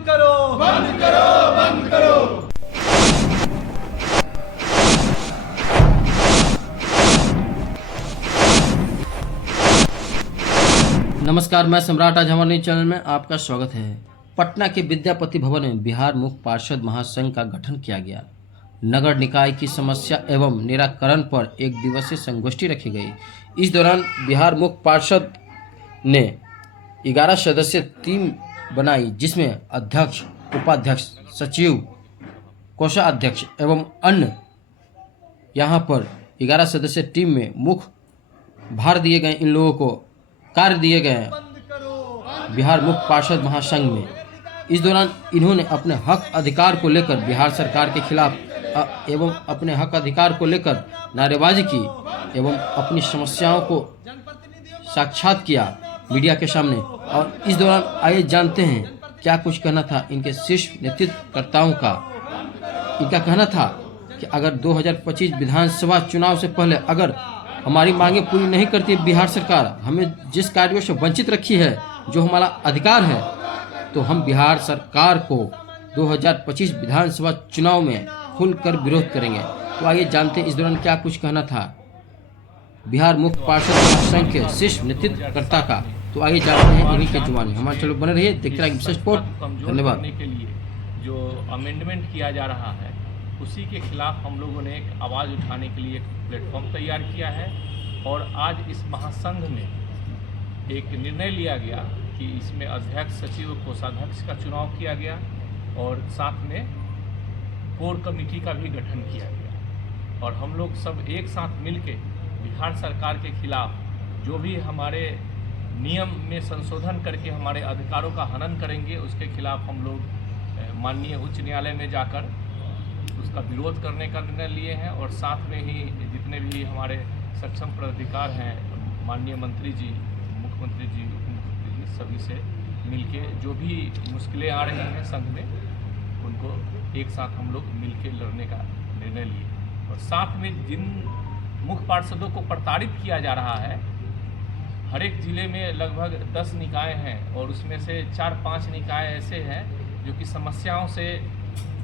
करो, बंद करो, बंद करो। नमस्कार, मैं सम्राट। आज हमारे नए चैनल में आपका स्वागत है। पटना के विद्यापति भवन में बिहार मुख्य पार्षद महासंघ का गठन किया गया। नगर निकाय की समस्या एवं निराकरण पर एक दिवसीय संगोष्ठी रखी गई। इस दौरान बिहार मुख्य पार्षद ने 11 सदस्यीय टीम बनाई, जिसमें अध्यक्ष, उपाध्यक्ष, सचिव, कोषाध्यक्ष एवं अन्य। यहाँ पर 11 सदस्यीय टीम में मुख्य भार दिए गए इन लोगों को कार्य दिए गए हैं बिहार मुख्य पार्षद महासंघ में। इस दौरान इन्होंने अपने हक अधिकार को लेकर बिहार सरकार के खिलाफ एवं अपने हक अधिकार को लेकर नारेबाजी की एवं अपनी समस्याओं को साक्षात किया मीडिया के सामने। और इस दौरान आइए जानते हैं क्या कुछ कहना था इनके शीर्ष नेतृत्वकर्ताओं का। इनका कहना था कि अगर 2025 विधानसभा चुनाव से पहले अगर हमारी मांगें पूरी नहीं करती बिहार सरकार, हमें जिस कार्यों से वंचित रखी है, जो हमारा अधिकार है, तो हम बिहार सरकार को 2025 विधानसभा चुनाव में खुलकर विरोध करेंगे। तो आइए जानते हैं इस दौरान क्या कुछ कहना था बिहार मुख्य पार्षद महासंघ के शीर्ष नेतृत्वकर्ता का। तो आइए जानते हैं इन्हीं के जुबानी। हमारे चलो बने रहिए, देखते रहिए विशेष रिपोर्ट। धन्यवाद। के लिए जो अमेंडमेंट किया जा रहा है, उसी के खिलाफ हम लोगों ने एक आवाज़ उठाने के लिए एक प्लेटफॉर्म तैयार किया है। और आज इस महासंघ में एक निर्णय लिया गया कि इसमें अध्यक्ष, सचिव, कोषाध्यक्ष का चुनाव किया गया और साथ में कोर कमेटी का भी गठन किया गया। और हम लोग सब एक साथ मिलके बिहार सरकार के खिलाफ जो भी हमारे नियम में संशोधन करके हमारे अधिकारों का हनन करेंगे, उसके खिलाफ हम लोग माननीय उच्च न्यायालय में जाकर उसका विरोध करने का निर्णय लिए हैं। और साथ में ही जितने भी हमारे सक्षम पदाधिकार हैं, माननीय मंत्री जी, मुख्यमंत्री जी, उप मुख्यमंत्री जी, सभी से मिलके जो भी मुश्किलें आ रही हैं संघ में, उनको एक साथ हम लोग मिलके लड़ने का निर्णय लिए। और साथ में जिन मुख्य पार्षदों को प्रताड़ित किया जा रहा है, हर एक जिले में लगभग 10 निकाय हैं और उसमें से 4-5 निकाय ऐसे हैं जो कि समस्याओं से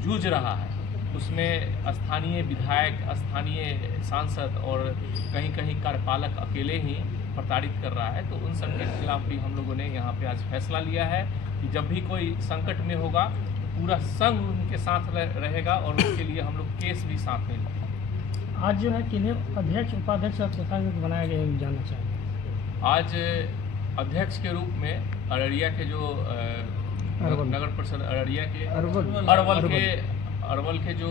जूझ रहा है। उसमें स्थानीय विधायक, स्थानीय सांसद और कहीं कहीं कार्यपालक अकेले ही प्रताड़ित कर रहा है। तो उन सब के खिलाफ भी हम लोगों ने यहाँ पे आज फैसला लिया है कि जब भी कोई संकट में होगा, पूरा संघ उनके साथ रहेगा और उसके लिए हम लोग केस भी साथ में लेंगे। आज जो है किन्हें अध्यक्ष, उपाध्यक्ष और कोषाध्यक्ष बनाया गया है, जानना चाहिए। आज अध्यक्ष के रूप में अररिया के जो नगर परिषद अररिया के अरवल के जो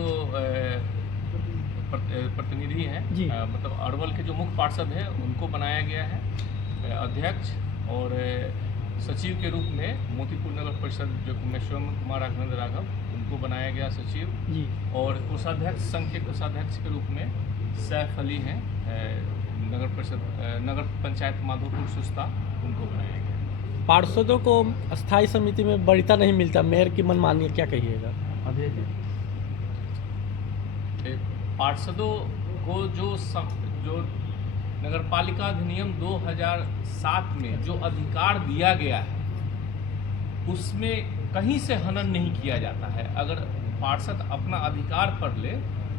प्रतिनिधि हैं, मतलब अरवल के जो मुख्य पार्षद हैं, उनको बनाया गया है अध्यक्ष। और सचिव के रूप में मोतीपुर नगर परिषद जो में शिवम कुमार राघव, उनको बनाया गया सचिव। और कोषाध्यक्ष, संघ के कोषाध्यक्ष के रूप में सैफ अली हैं, नगर पंचायत माधोपुर सुस्ता, उनको बनाया गया। पार्षदों को स्थायी समिति में वरीयता नहीं मिलता, मेयर की मनमानी, क्या कहिएगा? पार्षदों को जो नगरपालिका अधिनियम 2007 में जो अधिकार दिया गया है, उसमें कहीं से हनन नहीं किया जाता है। अगर पार्षद अपना अधिकार पढ़ ले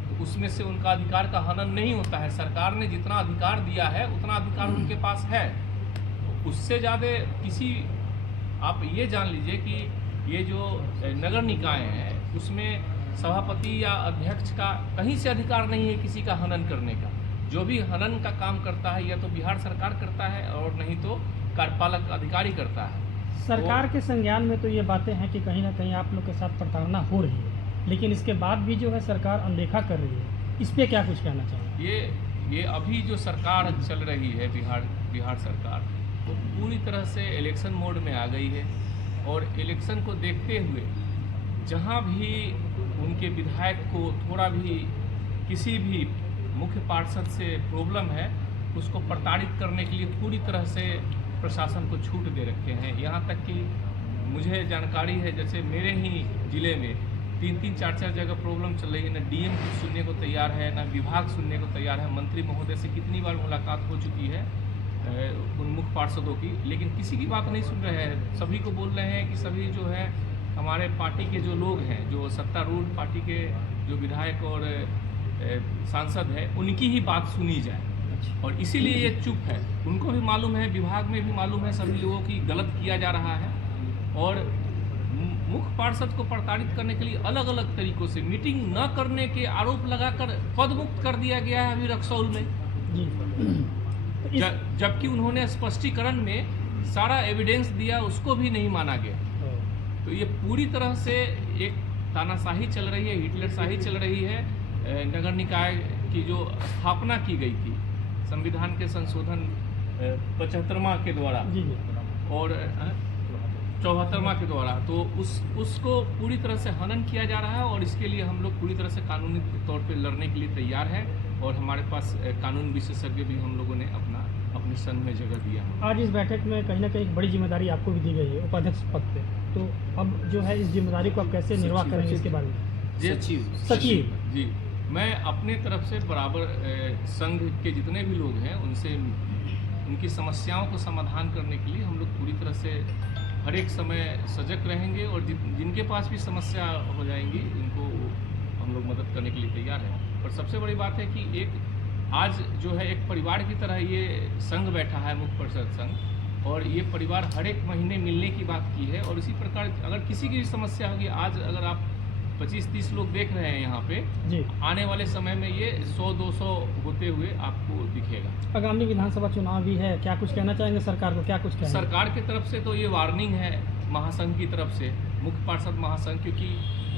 तो उसमें से उनका अधिकार का हनन नहीं होता है। सरकार ने जितना अधिकार दिया है उतना अधिकार उनके पास है। उससे ज़्यादा किसी, आप ये जान लीजिए कि ये जो नगर निकाय है, उसमें सभापति या अध्यक्ष का कहीं से अधिकार नहीं है किसी का हनन करने का। जो भी हनन का काम करता है या तो बिहार सरकार करता है और नहीं तो कार्यपालक अधिकारी करता है। सरकार के संज्ञान में तो ये बातें हैं कि कहीं ना कहीं आप लोग के साथ प्रताड़ना हो रही है, लेकिन इसके बाद भी जो है सरकार अनदेखा कर रही है। इस पे क्या कुछ कहना चाहिए? ये अभी जो सरकार चल रही है बिहार सरकार, वो पूरी तरह से इलेक्शन मोड में आ गई है। और इलेक्शन को देखते हुए जहाँ भी उनके विधायक को थोड़ा भी किसी भी मुख्य पार्षद से प्रॉब्लम है, उसको प्रताड़ित करने के लिए पूरी तरह से प्रशासन को छूट दे रखे हैं। यहाँ तक कि मुझे जानकारी है, जैसे मेरे ही ज़िले में 3-3, 4-4 जगह प्रॉब्लम चल रही है। ना डीएम कुछ सुनने को तैयार है, ना विभाग सुनने को तैयार है। मंत्री महोदय से कितनी बार मुलाकात हो चुकी है उन मुख्य पार्षदों की, लेकिन किसी की बात नहीं सुन रहे हैं। सभी को बोल रहे हैं कि सभी जो है हमारे पार्टी के जो लोग हैं, जो सत्तारूढ़ पार्टी के जो विधायक और सांसद है, उनकी ही बात सुनी जाए, और इसीलिए ये चुप है। उनको भी मालूम है, विभाग में भी मालूम है सभी लोगों की गलत किया जा रहा है, और मुख्य पार्षद को प्रताड़ित करने के लिए अलग अलग तरीकों से मीटिंग न करने के आरोप लगाकर पदमुक्त कर दिया गया है अभी रक्सौल में, जबकि उन्होंने स्पष्टीकरण में सारा एविडेंस दिया, उसको भी नहीं माना गया। तो ये पूरी तरह से एक तानाशाही चल रही है, हिटलरशाही चल रही है। नगर निकाय की जो स्थापना की गई थी संविधान के संशोधन 75वां के द्वारा और 74वां के द्वारा, तो उसको पूरी तरह से हनन किया जा रहा है, और इसके लिए हम लोग पूरी तरह से कानूनी तौर पे लड़ने के लिए तैयार हैं, और हमारे पास कानून विशेषज्ञ भी हम लोगों ने अपने संघ में जगह दिया है। आज इस बैठक में कहीं ना कहीं एक बड़ी जिम्मेदारी आपको भी दी गई है उपाध्यक्ष पद पे, तो अब जो है इस जिम्मेदारी को आप कैसे निर्वाह करेंगे इसके बारे में? सचिव जी, मैं अपने तरफ से बराबर संघ के जितने भी लोग हैं उनसे उनकी समस्याओं को समाधान करने के लिए हम लोग पूरी तरह से हर एक समय सजग रहेंगे, और जिनके पास भी समस्या हो जाएंगी उनको हम लोग मदद करने के लिए तैयार हैं। और सबसे बड़ी बात है कि आज जो है एक परिवार की तरह ये संघ बैठा है, मुख्य पार्षद संघ, और ये परिवार हर एक महीने मिलने की बात की है। और इसी प्रकार अगर किसी की भी समस्या होगी, आज अगर आप 25-30 लोग देख रहे हैं यहाँ पे जी, आने वाले समय में ये 100-200 होते हुए आपको दिखेगा। आगामी विधानसभा चुनाव भी है, क्या कुछ कहना चाहेंगे सरकार को? क्या कुछ कहेंगे? सरकार की तरफ से तो ये वार्निंग है महासंघ की तरफ से, मुख्य पार्षद महासंघ, क्योंकि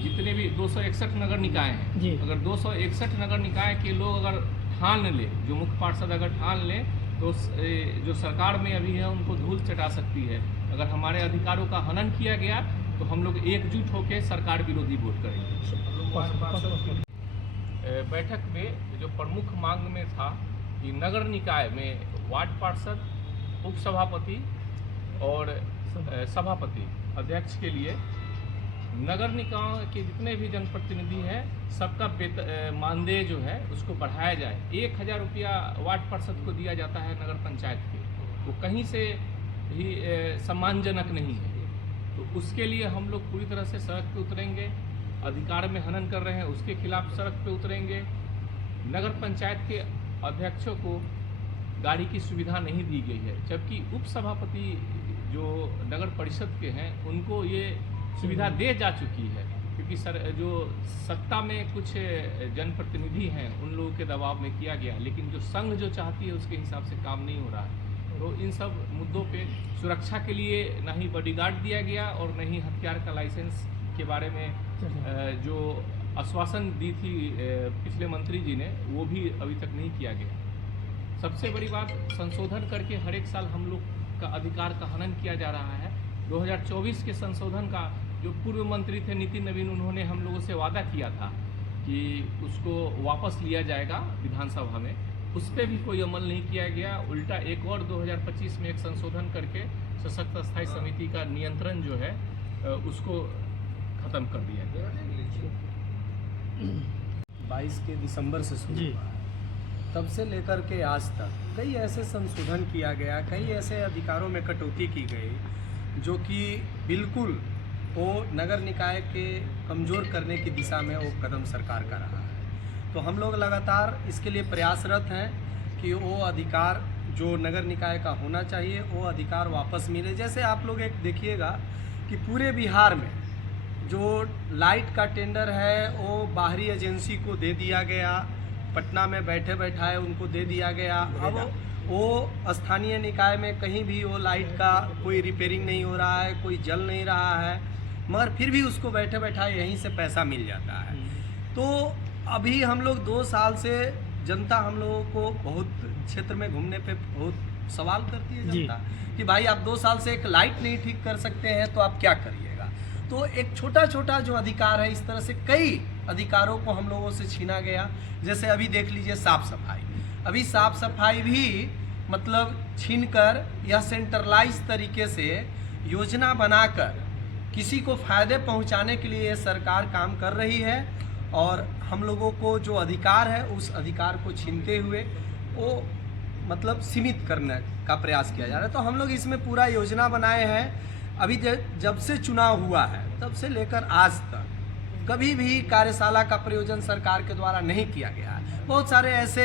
जितने भी 261 नगर निकाय हैं जी, अगर 261 नगर निकाय के लोग अगर ठान ले, जो मुख्य पार्षद अगर ठान ले, तो जो सरकार में अभी है उनको धूल चटा सकती है। अगर हमारे अधिकारों का हनन किया गया तो हम लोग एकजुट होकर सरकार विरोधी वोट करेंगे। बैठक में जो प्रमुख मांग में था कि नगर निकाय में वार्ड पार्षद, उप सभापति और सभापति अध्यक्ष के लिए नगर निकाय के जितने भी जनप्रतिनिधि हैं सबका मानदेय जो है उसको बढ़ाया जाए। 1000 रुपया वार्ड पार्षद को दिया जाता है नगर पंचायत के, वो कहीं से भी सम्मानजनक नहीं है। तो उसके लिए हम लोग पूरी तरह से सड़क पे उतरेंगे, अधिकार में हनन कर रहे हैं उसके खिलाफ सड़क पे उतरेंगे। नगर पंचायत के अध्यक्षों को गाड़ी की सुविधा नहीं दी गई है, जबकि उप सभापति जो नगर परिषद के हैं उनको ये सुविधा दे जा चुकी है, क्योंकि जो सत्ता में कुछ जनप्रतिनिधि हैं उन लोगों के दबाव में किया गया, लेकिन जो संघ जो चाहती है उसके हिसाब से काम नहीं हो रहा है। तो इन सब मुद्दों पे सुरक्षा के लिए न ही बॉडीगार्ड दिया गया और न ही हथियार का लाइसेंस के बारे में जो आश्वासन दी थी पिछले मंत्री जी ने, वो भी अभी तक नहीं किया गया। सबसे बड़ी बात, संशोधन करके हर एक साल हम लोग का अधिकार का हनन किया जा रहा है। 2024 के संशोधन का जो पूर्व मंत्री थे नितिन नवीन, उन्होंने हम लोगों से वादा किया था कि उसको वापस लिया जाएगा विधानसभा में, उस पर भी कोई अमल नहीं किया गया। उल्टा एक और 2025 में एक संशोधन करके सशक्त स्थायी समिति का नियंत्रण जो है उसको खत्म कर दिया गया। 22 के दिसंबर से शुरू हुआ, तब से लेकर के आज तक कई ऐसे संशोधन किया गया, कई ऐसे अधिकारों में कटौती की गई जो कि बिल्कुल वो नगर निकाय के कमज़ोर करने की दिशा में वो कदम सरकार का रहा है। तो हम लोग लगातार इसके लिए प्रयासरत हैं कि वो अधिकार जो नगर निकाय का होना चाहिए वो अधिकार वापस मिले। जैसे आप लोग एक देखिएगा कि पूरे बिहार में जो लाइट का टेंडर है वो बाहरी एजेंसी को दे दिया गया, पटना में बैठे बैठाए उनको दे दिया गया। अब वो स्थानीय निकाय में कहीं भी वो लाइट का कोई रिपेयरिंग नहीं हो रहा है, कोई जल नहीं रहा है, मगर फिर भी उसको बैठे बैठाए यहीं से पैसा मिल जाता है। तो अभी हम लोग 2 साल से जनता हम लोगों को बहुत क्षेत्र में घूमने पे बहुत सवाल करती है जनता कि भाई आप 2 साल से एक लाइट नहीं ठीक कर सकते हैं तो आप क्या करिएगा। तो एक छोटा छोटा जो अधिकार है, इस तरह से कई अधिकारों को हम लोगों से छीना गया। जैसे अभी देख लीजिए साफ सफाई, अभी साफ सफाई भी मतलब छीन कर या सेंट्रलाइज तरीके से योजना बनाकर किसी को फायदे पहुंचाने के लिए सरकार काम कर रही है, और हम लोगों को जो अधिकार है उस अधिकार को छीनते हुए वो मतलब सीमित करने का प्रयास किया जा रहा है। तो हम लोग इसमें पूरा योजना बनाए हैं। अभी जब से चुनाव हुआ है तब से लेकर आज तक कभी भी कार्यशाला का प्रयोजन सरकार के द्वारा नहीं किया गया है। बहुत सारे ऐसे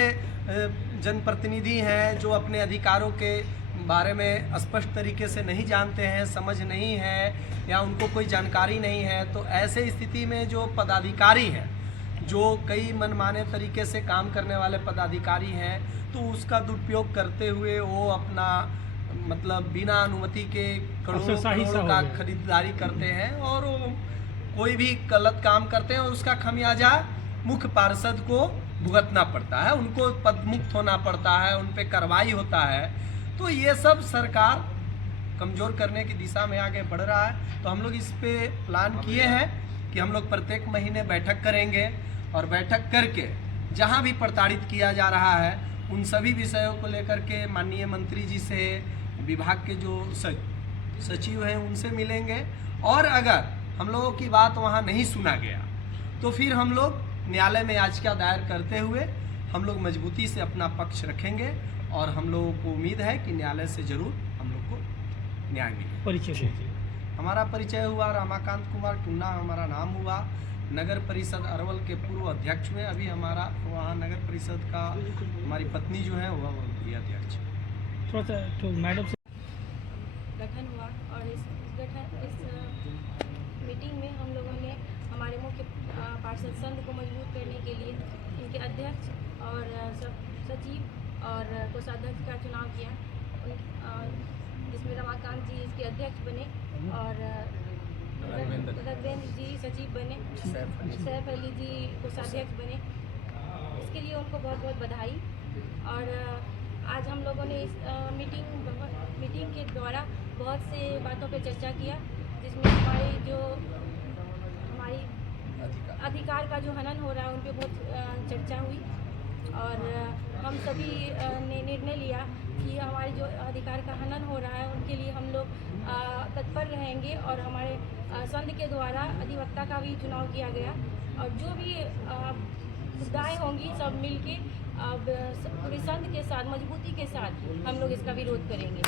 जनप्रतिनिधि हैं जो अपने अधिकारों के बारे में स्पष्ट तरीके से नहीं जानते हैं, समझ नहीं है या उनको कोई जानकारी नहीं है। तो ऐसे स्थिति में जो पदाधिकारी हैं, जो कई मनमाने तरीके से काम करने वाले पदाधिकारी हैं, तो उसका दुरुपयोग करते हुए वो अपना मतलब बिना अनुमति के करोड़ों का खरीदारी करते हैं और कोई भी गलत काम करते हैं और उसका खमियाजा मुख्य पार्षद को भुगतना पड़ता है, उनको पदमुक्त होना पड़ता है, उन पे कार्रवाई होता है। तो ये सब सरकार कमज़ोर करने की दिशा में आगे बढ़ रहा है। तो हम लोग इस पे प्लान किए हैं कि हम लोग प्रत्येक महीने बैठक करेंगे और बैठक करके जहाँ भी प्रताड़ित किया जा रहा है उन सभी विषयों को लेकर के माननीय मंत्री जी से, विभाग के जो सचिव हैं उनसे मिलेंगे और अगर हम लोगों की बात वहाँ नहीं सुना गया तो फिर हम लोग न्यायालय में याचिका दायर करते हुए हम लोग मजबूती से अपना पक्ष रखेंगे और हम लोगों को उम्मीद है कि न्यायालय से जरूर हम लोग को न्याय मिलेगा। परिचय दीजिए। हमारा परिचय हुआ रामाकांत कुमार टुन्ना, हमारा नाम हुआ। नगर परिषद अरवल के पूर्व अध्यक्ष हुए। अभी हमारा वहाँ नगर परिषद का हमारी पत्नी जो है वह अध्यक्ष। थोड़ा सा तो मैडम से गठन हुआ और इस मीटिंग में हम लोगों ने हमारे मुख्य पार्षद संघ को मजबूत करने के लिए इनके अध्यक्ष और सचिव और कोषाध्यक्ष का चुनाव किया, जिसमें रमाकांत जी इसके अध्यक्ष बने और रघुवेंद्र जी सचिव बने, सैफ अली जी कोषाध्यक्ष बने। इसके लिए उनको बहुत बहुत बधाई। और आज हम लोगों ने इस मीटिंग के द्वारा बहुत से बातों पे चर्चा किया, जिसमें हमारी अधिकार का जो हनन हो रहा है उन पे बहुत चर्चा हुई और हम सभी ने निर्णय लिया कि हमारे जो अधिकार का हनन हो रहा है उनके लिए हम लोग तत्पर रहेंगे और हमारे संघ के द्वारा अधिवक्ता का भी चुनाव किया गया और जो भी मुद्दाएं होंगी सब मिलके अब पूरे संघ के साथ मजबूती के साथ हम लोग इसका विरोध करेंगे।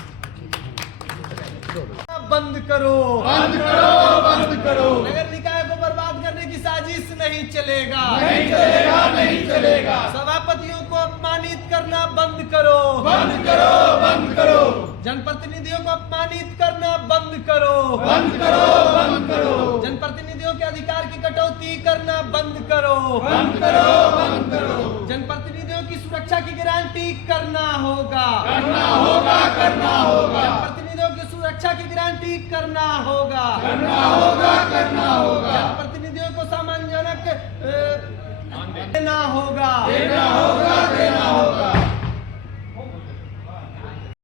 बंद करो, बंद करो, बंद करो। नगर निकाय को बर्बाद करने की साजिश नहीं चलेगा, नहीं चलेगा, नहीं चलेगा। सभापतियों को अपमानित करना बंद करो, बंद करो, बंद करो। जनप्रतिनिधियों को अपमानित करना बंद करो, बंद करो, बंद करो। जनप्रतिनिधियों के अधिकार की कटौती करना बंद करो, बंद करो, बंद करो। जनप्रतिनिधियों की सुरक्षा की गारंटी करना होगा, करना होगा, करना होगा। जनप्रतिनिधियों की सुरक्षा की गारंटी करना होगा, करना होगा, करना होगा। जनप्रतिनिधियों को सम्मानजनक देना होगा, देना होगा।